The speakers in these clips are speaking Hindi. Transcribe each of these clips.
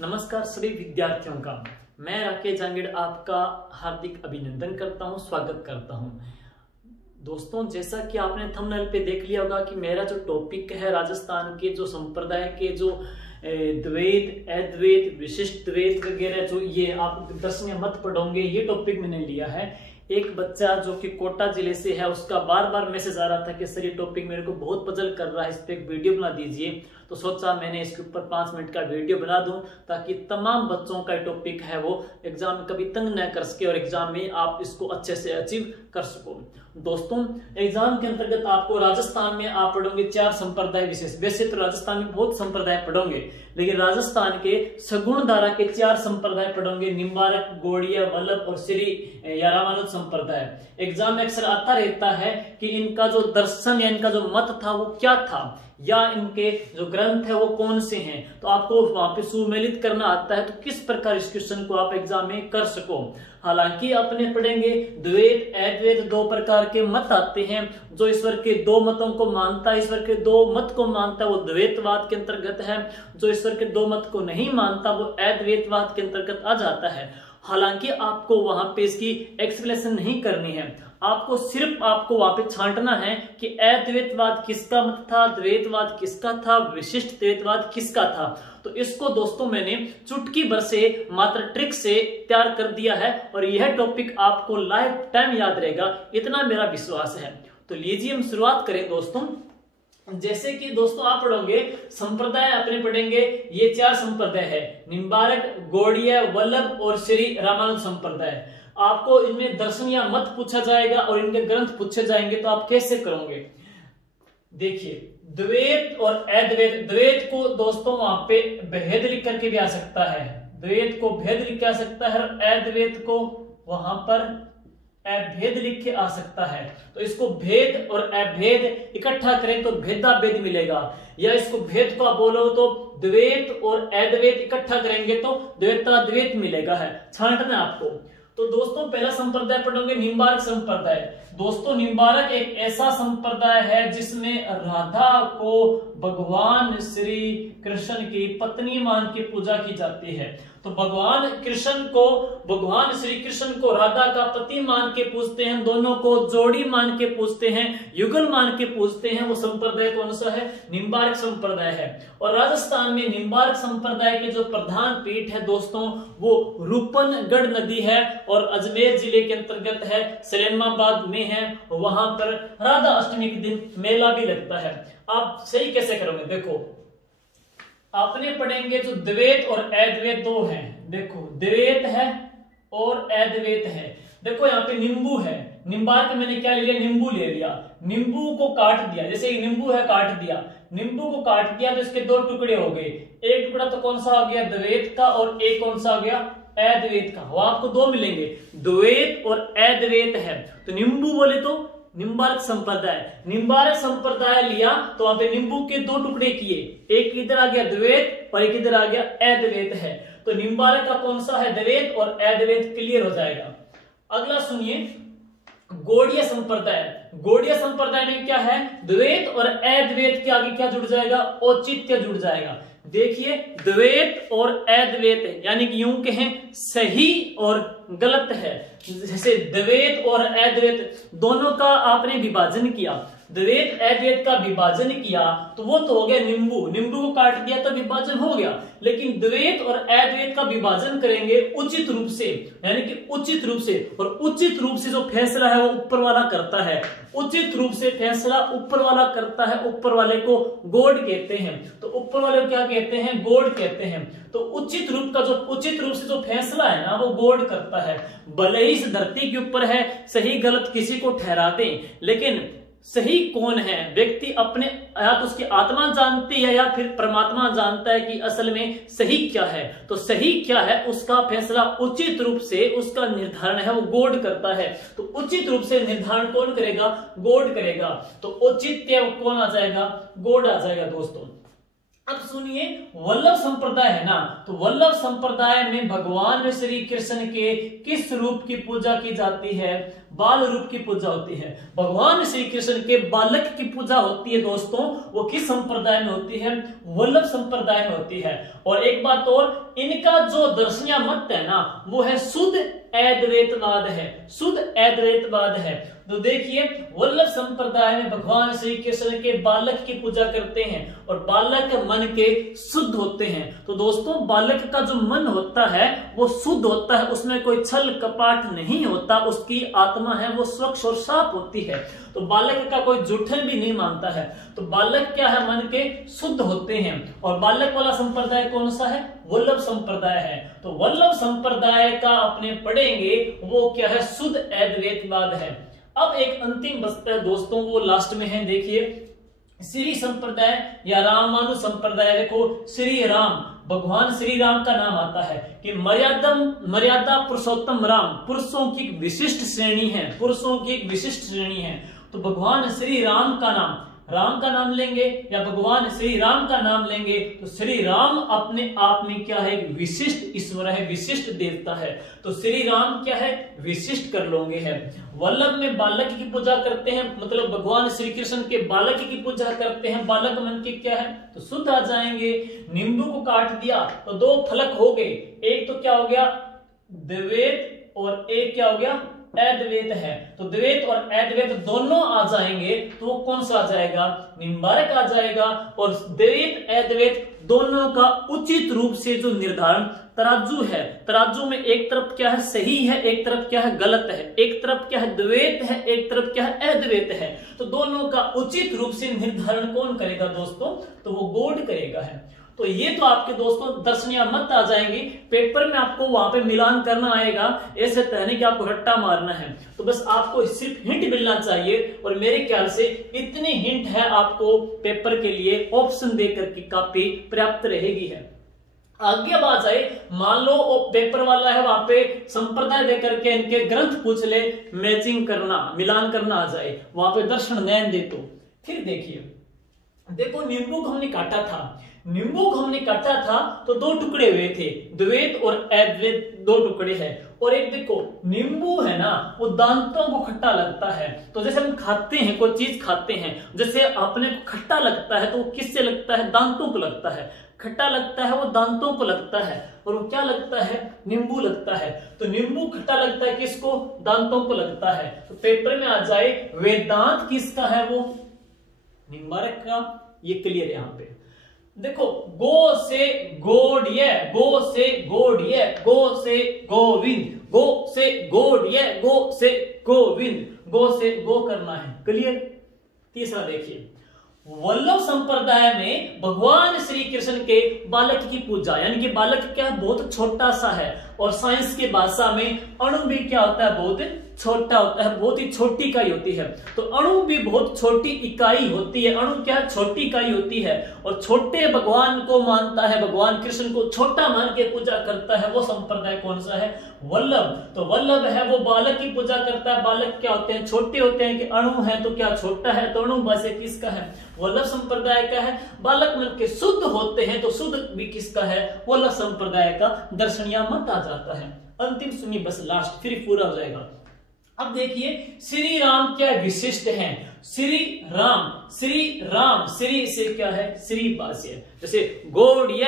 नमस्कार सभी विद्यार्थियों का। मैं राकेश जांगीड़ आपका हार्दिक अभिनंदन करता हूं, स्वागत करता हूं। दोस्तों, जैसा कि आपने थंबनेल पे देख लिया होगा कि मेरा जो टॉपिक है राजस्थान के जो संप्रदाय के जो द्वैत, अद्वैत, विशिष्ट द्वैत वगैरह जो ये आप दर्शनीय मत पढ़ोगे, ये टॉपिक मैंने लिया है। एक बच्चा जो कि कोटा जिले से है, उसका बार बार मैसेज आ रहा था कि सर ये टॉपिक मेरे को बहुत पजल कर रहा है, इस पे एक वीडियो बना दीजिए। तो सोचा मैंने इसके ऊपर 5 मिनट का वीडियो बना दूं ताकि तमाम बच्चों का टॉपिक है वो एग्जाम में कभी तंग न कर सके और एग्जाम में आप इसको अच्छे से अचीव कर सको। दोस्तों, एग्जाम के अंतर्गत आपको राजस्थान में आप पढ़ोगे 4 संप्रदाय विशेष। वैसे तो राजस्थान में बहुत संप्रदाय पढ़ोगे, लेकिन राजस्थान के सगुण धारा के 4 संप्रदाय पढ़ोगे, निम्बारक, गौड़िया, वल्लभ और श्री या रामानुज संप्रदाय। एग्जाम में अक्सर आता रहता है कि इनका जो दर्शन या इनका जो मत था वो क्या था, या इनके जो ग्रंथ है वो कौन से हैं। तो आपको वहां पे सुमेलित करना आता है, तो किस प्रकार इस क्वेश्चन को आप एग्जाम में कर सको। हालांकि अपने पढ़ेंगे द्वैत, अद्वैत, 2 प्रकार के मत आते हैं। जो ईश्वर के 2 मतों को मानता है, ईश्वर के 2 मत को मानता है, वो द्वैतवाद के अंतर्गत है। जो ईश्वर के 2 मत को नहीं मानता, वो अद्वैतवाद के अंतर्गत आ जाता है। हालांकि आपको वहां पे इसकी एक्सप्लेनेशन नहीं करनी है, आपको सिर्फ वहां पे छांटना है कि अद्वैतवाद किसका मत था, द्वैतवाद किसका था, विशिष्ट द्वैतवाद किसका था। तो इसको दोस्तों मैंने चुटकी भर से मात्र ट्रिक से तैयार कर दिया है और यह टॉपिक आपको लाइफ टाइम याद रहेगा, इतना मेरा विश्वास है। तो लीजिए हम शुरुआत करें दोस्तों। जैसे कि दोस्तों आप पढ़ोगे संप्रदाय, अपने पढ़ेंगे ये 4 संप्रदाय है, निम्बारक, गौड़िया, वल्लभ और श्री रामानुज संप्रदाय। आपको इनमें दर्शन या मत पूछा जाएगा और इनके ग्रंथ पूछे जाएंगे, तो आप कैसे करोगे। देखिए, द्वैत और अद्वैत, द्वैत को दोस्तों वहां पे भेद लिख करके भी आ सकता है, द्वैत को भेद लिख के आ सकता है और अद्वैत को वहां पर अभेद लिख के आ सकता है। तो इसको भेद और अभेद इकट्ठा करें तो भेदाभेद मिलेगा, या इसको भेद को आप बोलो तो द्वैत और अद्वैत इकट्ठा करेंगे तो द्वैताद्वैत मिलेगा है। छांटना आपको। तो दोस्तों पहला संप्रदाय पढ़ोगे निम्बारक संप्रदाय। दोस्तों निम्बारक एक ऐसा संप्रदाय है जिसमें राधा को भगवान श्री कृष्ण की पत्नी मान के पूजा की जाती है। तो भगवान श्री कृष्ण को राधा का पति मान के पूजते हैं, दोनों को जोड़ी मान के पूजते हैं, युगल मान के पूजते हैं। वो संप्रदाय कौन सा है? निम्बारक संप्रदाय है। और राजस्थान में निम्बारक संप्रदाय के जो प्रधान पीठ है दोस्तों, वो रूपनगढ़ नदी है और अजमेर जिले के अंतर्गत है, सलेमाबाद में है। वहां पर राधा अष्टमी के दिन मेला भी लगता है। आप सही कैसे करोगे? देखो, आपने पढ़ेंगे जो द्वैत और अद्वैत 2 हैं। देखो, द्वैत है और अद्वैत है। देखो यहाँ पे नींबू है, निम्बारक में मैंने क्या ले लिया? नींबू ले लिया। नींबू को काट दिया, जैसे नींबू है काट दिया, नींबू को काट दिया तो इसके 2 टुकड़े हो गए। एक टुकड़ा तो कौन सा आ गया? द्वैत का, और एक कौन सा आ गया? अद्वैत का। वो आपको 2 मिलेंगे, द्वैत और अद्वैत है। तो नींबू बोले तो निम्बारक संप्रदाय। निम्बारक संप्रदाय लिया तो वहां पे नींबू के 2 टुकड़े किए, एक इधर आ गया द्वैत और एक इधर आ गया अद्वैत है। तो निम्बारक का कौन सा है? द्वैत और अद्वैत क्लियर हो जाएगा। अगला सुनिए, गौड़िया संप्रदाय। गौड़िया संप्रदाय में क्या है? द्वैत और अद्वैत के आगे क्या जुड़ जाएगा? औचित्य जुड़ जाएगा। देखिए, द्वैत और अद्वैत यानी कि यूं कहें सही और गलत है। जैसे द्वैत और अद्वैत दोनों का आपने विभाजन किया, द्वैत अद्वैत का विभाजन किया तो वो तो हो गया नींबू, नींबू को काट दिया तो विभाजन हो गया। लेकिन द्वैत और अद्वैत का विभाजन करेंगे उचित रूप से, यानी कि उचित रूप से, और उचित रूप से जो फैसला है वो ऊपर वाला करता है। उचित रूप से फैसला ऊपर वाला करता है, ऊपर वाले को गॉड कहते हैं। तो ऊपर वाले को क्या कहते हैं? गॉड कहते हैं। तो उचित रूप से जो फैसला है ना वो गॉड करता है। भले ही इस धरती के ऊपर है, सही गलत किसी को ठहरा दें, लेकिन सही कौन है व्यक्ति अपने, या तो उसकी आत्मा जानती है या फिर परमात्मा जानता है कि असल में सही क्या है। तो सही क्या है उसका फैसला उचित रूप से उसका निर्धारण है वो गॉड करता है। तो उचित रूप से निर्धारण कौन करेगा? गॉड करेगा। तो औचित्य कौन आ जाएगा? गॉड आ जाएगा दोस्तों। अब सुनिए, वल्लभ संप्रदाय है ना, तो वल्लभ संप्रदाय में भगवान श्री कृष्ण के किस रूप की पूजा की जाती है? बाल रूप की पूजा होती है। भगवान श्री कृष्ण के बालक की पूजा होती है दोस्तों, वो किस संप्रदाय में होती है? वल्लभ संप्रदाय में होती है। और एक बात और, इनका जो दर्शनीय मत है ना, वो है शुद्ध अद्वैतवाद है, शुद्ध अद्वैतवाद है। तो देखिए, वल्लभ संप्रदाय में भगवान श्री कृष्ण के बालक की पूजा करते हैं और बालक मन के शुद्ध होते हैं। तो दोस्तों, बालक का जो मन होता है वो शुद्ध होता है, उसमें कोई छल कपट नहीं होता, उसकी आत्मा है वो स्वच्छ और साफ होती है। तो बालक का कोई जूठन भी नहीं मानता है। तो बालक क्या है? मन के शुद्ध होते हैं। और बालक वाला संप्रदाय कौन सा है? वल्लभ संप्रदाय है। तो वल्लभ संप्रदाय का अपने पढ़ेंगे वो क्या है? शुद्ध अद्वैतवाद है। अब एक अंतिम बचता है दोस्तों, वो लास्ट में है। देखिए, श्री संप्रदाय या रामानु संप्रदाय। देखो, श्री राम, भगवान श्री राम का नाम आता है कि मर्यादा पुरुषोत्तम राम, पुरुषों की विशिष्ट श्रेणी है, पुरुषों की एक विशिष्ट श्रेणी है। तो भगवान श्री राम का नाम लेंगे या भगवान श्री राम का नाम लेंगे तो श्री राम अपने आप में क्या है? एक विशिष्ट ईश्वर है, विशिष्ट देवता है। तो श्री राम क्या है? विशिष्ट कर लोगे है। वल्लभ में बालक की पूजा करते हैं, मतलब भगवान श्री कृष्ण के बालक की पूजा करते हैं। बालक मन के क्या है? तो शुद्ध आ जाएंगे। नींबू को काट दिया तो दो फलक हो गए, एक तो क्या हो गया? द्वैत, और एक क्या हो गया? अद्वैत है। तो द्वैत और अद्वैत दोनों आ जाएंगे तो वो कौन सा आ जाएगा? निम्बारक आ जाएगा। और द्वैत अद्वैत दोनों का उचित रूप से जो निर्धारण तराजू है, तराजू में एक तरफ क्या है? सही है, एक तरफ क्या है? गलत है। एक तरफ क्या है? द्वैत है, एक तरफ क्या है? अद्वैत है। तो दोनों का उचित रूप से निर्धारण कौन करेगा दोस्तों? तो वो गॉड करेगा है। तो ये तो आपके दोस्तों दर्शनीय मत आ जाएंगे। पेपर में आपको वहां पे मिलान करना आएगा, ऐसे तो नहीं कि आपको रट्टा मारना है। तो बस आपको सिर्फ हिंट मिलना चाहिए, और मेरे ख्याल से इतनी हिंट है आपको पेपर के लिए ऑप्शन देकर की काफी पर्याप्त रहेगी है। आगे अब आ जाए, मान लो पेपर वाला है वहां पे संप्रदाय देकर के इनके ग्रंथ पूछ ले, मैचिंग करना, मिलान करना आ जाए, वहां पे दर्शन नयन दे। तो फिर देखिए, देखो नींबू को हमने काटा था, नींबू को हमने काटा था तो दो टुकड़े हुए थे, द्वैत और अद्वैत दो टुकड़े हैं। और एक देखो, नींबू है ना, वो दांतों को खट्टा लगता है। तो जैसे हम खाते हैं, कोई चीज खाते हैं, जैसे अपने को खट्टा लगता है तो वो किससे लगता है? दांतों को लगता है। खट्टा लगता है वो दांतों को लगता है, और वो क्या लगता है? नींबू लगता है। तो नींबू खट्टा लगता है किसको? दांतों को लगता है। तो पेपर में आ जाए, वेदांत किसका है? वो निम्बारक का। ये क्लियर है यहाँ पे। देखो, गो से गोड्य, गो से गोड्य, गो से गोविंद, गो से गोड्य, गो से गोविंद, गो से गो करना है। क्लियर। तीसरा देखिए, वल्लभ संप्रदाय में भगवान श्री कृष्ण के बालक की पूजा, यानी कि बालक क्या है? बहुत छोटा सा है। और साइंस की भाषा में अणु भी क्या होता है? बहुत छोटा होता है, बहुत ही छोटी इकाई होती है। तो अणु भी बहुत छोटी इकाई होती है। अणु क्या है? छोटी इकाई होती है। और छोटे भगवान को मानता है, भगवान कृष्ण को छोटा मान के पूजा करता है। वो संप्रदाय कौन सा है? वल्लभ। तो वल्लभ है वो बालक की पूजा करता है। बालक क्या होते हैं? छोटे होते हैं। कि अणु है तो क्या छोटा है? तो अणु वैसे किसका है? वल्लभ संप्रदाय का है। बालक मन के शुद्ध होते हैं तो शुद्ध भी किसका है? वल्लभ संप्रदाय का दर्शनीय मत आ जाता है। अंतिम सुनिए, बस लास्ट, फिर पूरा हो जाएगा। अब देखिए, श्री राम क्या विशिष्ट हैं? श्री राम, श्री से क्या है? श्री भाष्य। जैसे गौड़ीय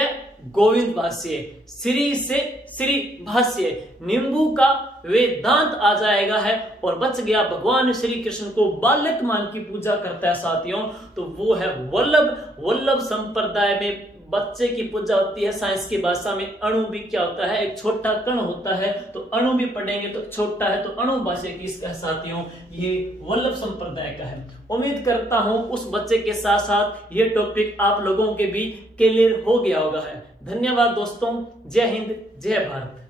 गोविंद भाष्य, श्री से श्री भाष्य। नींबू का वेदांत आ जाएगा है। और बच गया, भगवान श्री कृष्ण को बालक मान की पूजा करता है साथियों, तो वो है वल्लभ। वल्लभ संप्रदाय में बच्चे की पूजा होती है। साइंस की भाषा में अणु भी क्या होता है? एक छोटा कण होता है। तो अणु भी पढ़ेंगे तो छोटा है, तो अणु भाष्य किसका है साथियों? ये वल्लभ संप्रदाय का है। उम्मीद करता हूं उस बच्चे के साथ साथ ये टॉपिक आप लोगों के भी क्लियर हो गया होगा है। धन्यवाद दोस्तों। जय हिंद, जय भारत।